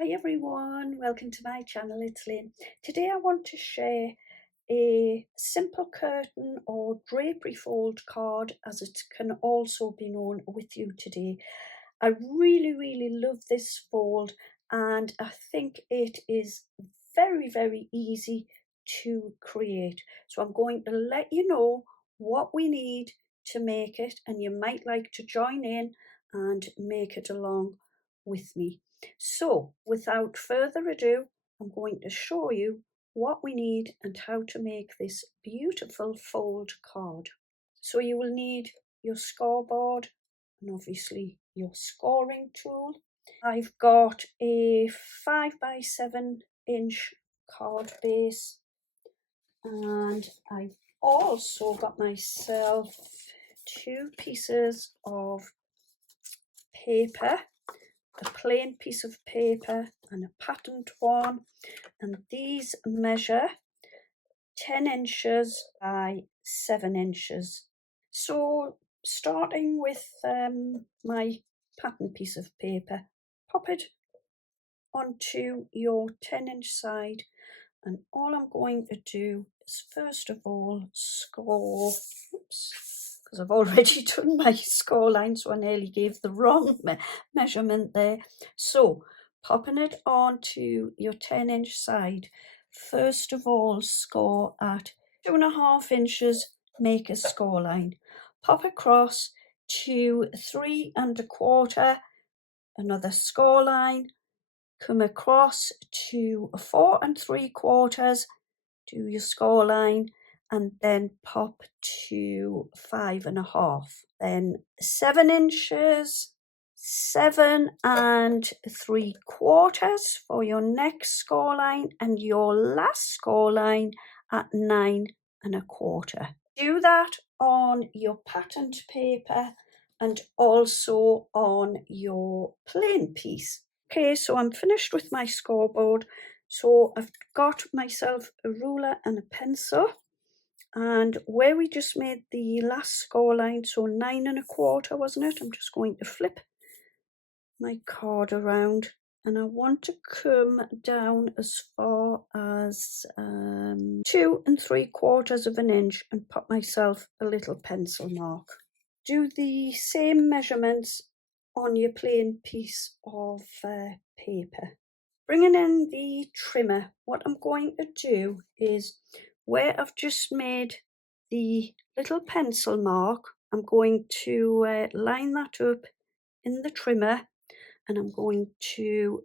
Hi everyone, welcome to my channel, it's Lynn. Today I want to share a simple curtain or drapery fold card, as it can also be known, with you today. I really love this fold, and I think it is very easy to create. So I'm going to let you know what we need to make it, and you might like to join in and make it along with me. So without further ado, I'm going to show you what we need and how to make this beautiful fold card. So you will need your scoreboard and obviously your scoring tool. I've got a 5x7 inch card base, and I've also got myself 2 pieces of paper, a plain piece of paper and a patterned one, and these measure 10 inches by 7 inches. So starting with my pattern piece of paper, pop it onto your 10-inch side, and all I'm going to do is first of all score, because I've already done my score line, so I nearly gave the wrong measurement there. So popping it onto your 10-inch side, first of all score at 2.5 inches, make a score line, pop across to 3.25, another score line, come across to 4.75, do your score line, and then pop to 5.5, then 7 inches, 7.75 for your next score line, and your last score line at 9.25. Do that on your patterned paper and also on your plain piece. Okay, so I'm finished with my scoreboard. So I've got myself a ruler and a pencil, and where we just made the last score line, so 9.25, wasn't it? I'm just going to flip my card around, and I want to come down as far as 2.75 inches and pop myself a little pencil mark. Do the same measurements on your plain piece of paper. Bringing in the trimmer, what I'm going to do is, where I've just made the little pencil mark, I'm going to line that up in the trimmer, and I'm going to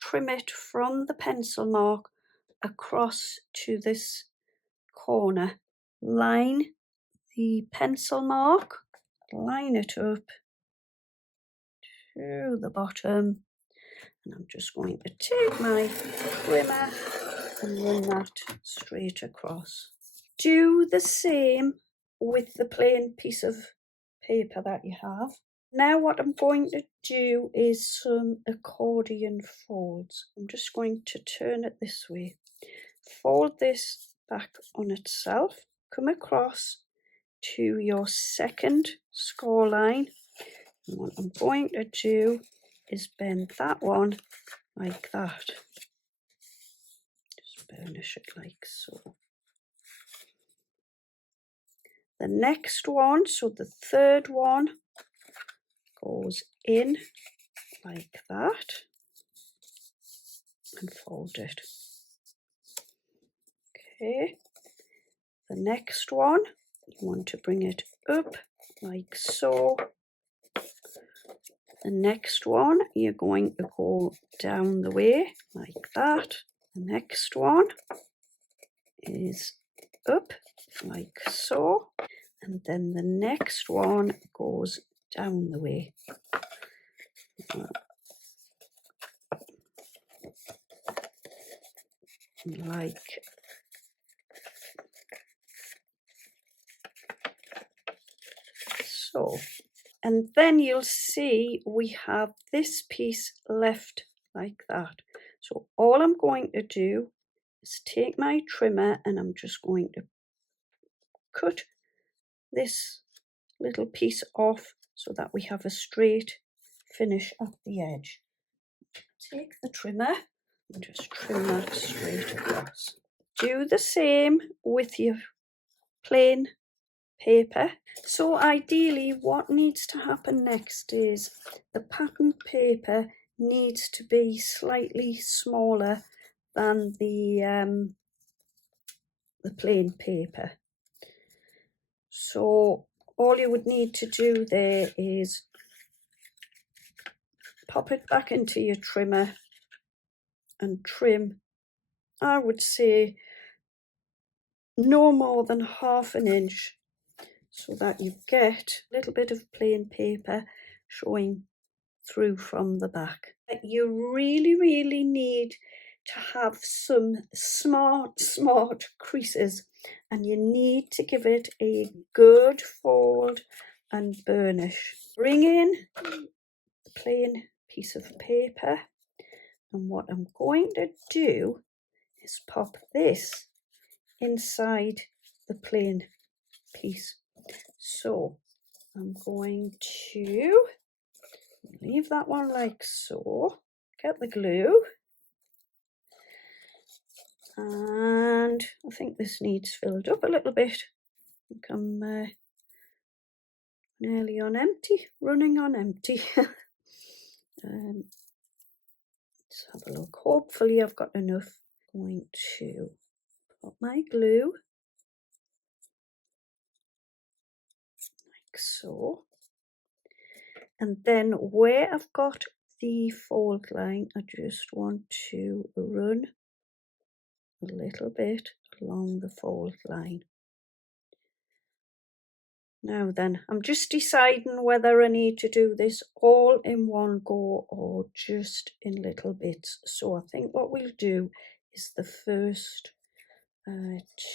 trim it from the pencil mark across to this corner. Line the pencil mark, line it up to the bottom, and I'm just going to take my trimmer and run that straight across. Do the same with the plain piece of paper that you have. Now what I'm going to do is some accordion folds. I'm just going to turn it this way, fold this back on itself, come across to your second score line, and what I'm going to do is bend that one like that. Just burnish it like so. The next one, so the third one, goes in like that and fold it. Okay, the next one, you want to bring it up like so. The next one, you're going to go down the way like that. The next one is up like so, and then the next one goes down the way like so. And then you'll see we have this piece left like that. So all I'm going to do is take my trimmer, and I'm just going to cut this little piece off so that we have a straight finish at the edge. take the trimmer and just trim that straight across. Do the same with your plain paper. So ideally what needs to happen next is the pattern paper needs to be slightly smaller than the plain paper. So all you would need to do there is pop it back into your trimmer and trim, I would say no more than 1/2 inch, so that you get a little bit of plain paper showing through from the back. You really need to have some smart creases, and you need to give it a good fold and burnish. Bring in the plain piece of paper, and what I'm going to do is pop this inside the plain piece. So I'm going to leave that one like so, get the glue, and I think this needs filled up a little bit. I think I'm nearly on empty, running on empty. Let's have a look. Hopefully I've got enough. I'm going to put my glue like so, and then where I've got the fold line, I just want to run a little bit along the fold line. Now then, I'm just deciding whether I need to do this all in one go or just in little bits. So I think what we'll do is the first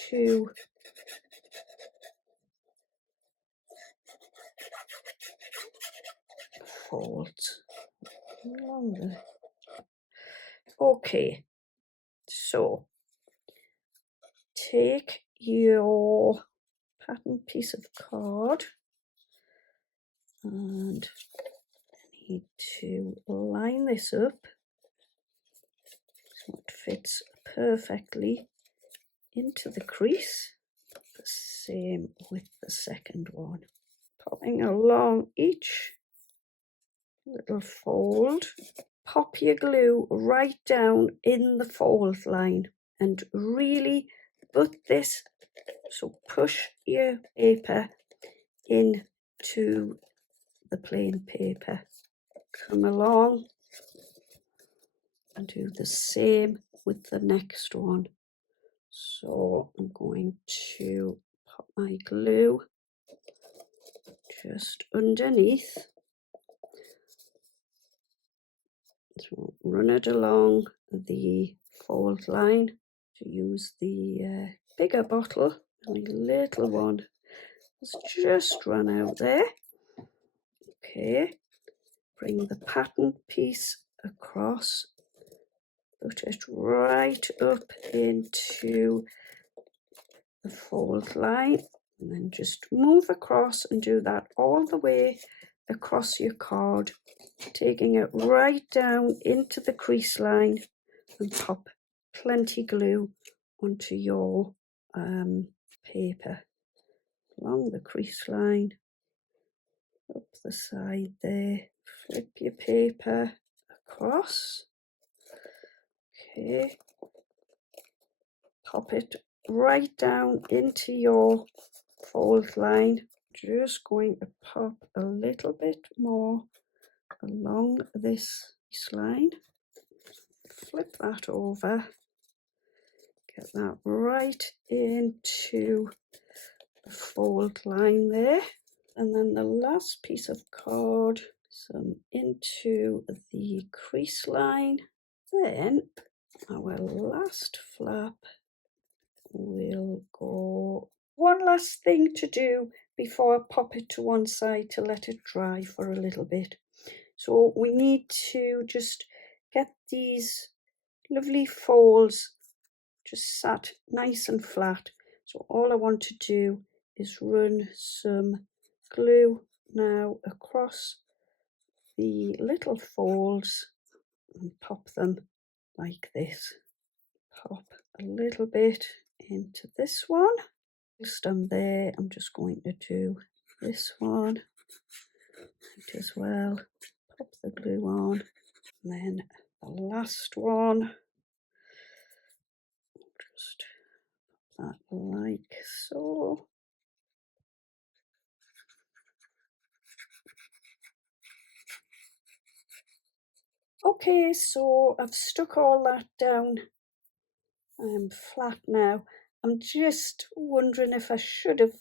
2 folds along the... Okay, so take your pattern piece of card and I need to line this up so it fits perfectly into the crease. The same with the second one. Popping along each little fold. Pop your glue right down in the fold line and really put this, so push your paper into the plain paper. Come along and do the same with the next one. So I'm going to pop my glue just underneath. So run it along the fold line. To use the bigger bottle, and the little one has just run out there. Okay, bring the pattern piece across, put it right up into the fold line, and then just move across and do that all the way across your card, taking it right down into the crease line, and pop plenty glue onto your paper along the crease line, up the side there, flip your paper across. Okay, pop it right down into your fold line. Just going to pop a little bit more along this line, flip that over, get that right into the fold line there, and then the last piece of card, some into the crease line. Then our last flap will go. One last thing to do before I pop it to one side to let it dry for a little bit. So we need to just get these lovely folds just sat nice and flat. So all I want to do is run some glue now across the little folds and pop them like this. Pop a little bit into this one. Just there, I'm just going to do this one as well. Pop the glue on, and then the last one, just that like so. Okay, so I've stuck all that down flat now. I'm just wondering if I should have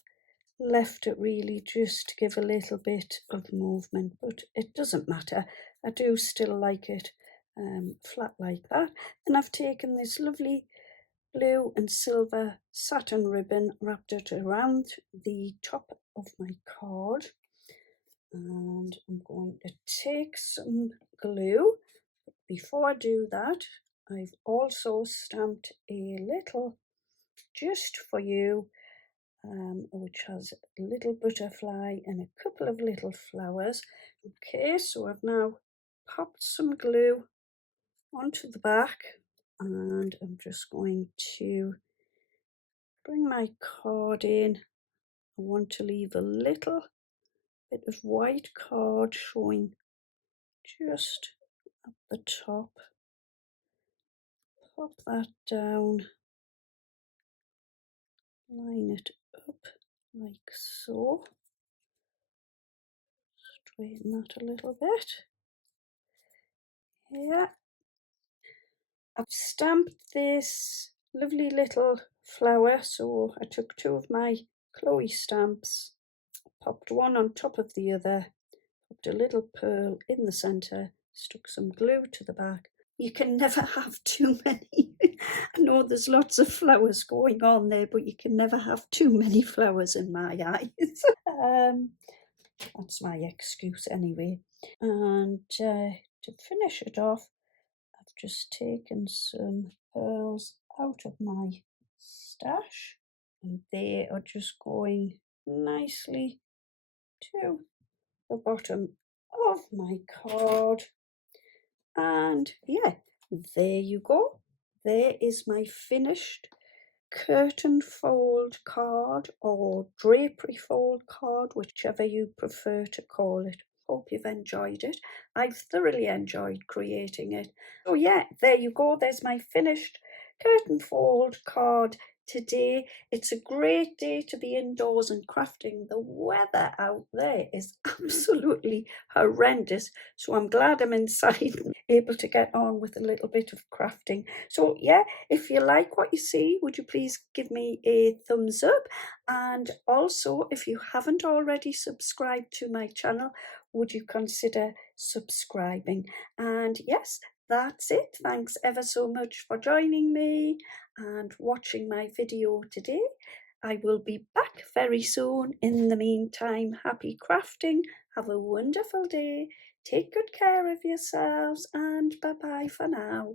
left it really just to give a little bit of movement, but it doesn't matter. I do still like it flat like that. Then I've taken this lovely blue and silver satin ribbon, wrapped it around the top of my card, and I'm going to take some glue. Before I do that, I've also stamped a little just for you, which has a little butterfly and a couple of little flowers. Okay, so I've now popped some glue onto the back, and I'm just going to bring my card in. I want to leave a little bit of white card showing just at the top. Pop that down, line it up like so, straighten that a little bit. Yeah, I've stamped this lovely little flower, so I took two of my Chloe stamps, popped one on top of the other, popped a little pearl in the centre, stuck some glue to the back. You can never have too many. I know there's lots of flowers going on there, but you can never have too many flowers in my eyes. That's my excuse anyway. And to finish it off, I've just taken some pearls out of my stash, and they are just going nicely to the bottom of my card. And yeah, there you go. There is my finished curtain fold card, or drapery fold card, whichever you prefer to call it. Hope you've enjoyed it. I've thoroughly enjoyed creating it. So yeah, there you go. There's my finished curtain fold card today. It's a great day to be indoors and crafting. The weather out there is absolutely horrendous, so I'm glad I'm inside and able to get on with a little bit of crafting. So yeah, if you like what you see, would you please give me a thumbs up? And also, if you haven't already subscribed to my channel, would you consider subscribing? And yes, that's it. Thanks ever so much for joining me and watching my video today. I will be back very soon. In the meantime, happy crafting. Have a wonderful day. Take good care of yourselves, and bye bye for now.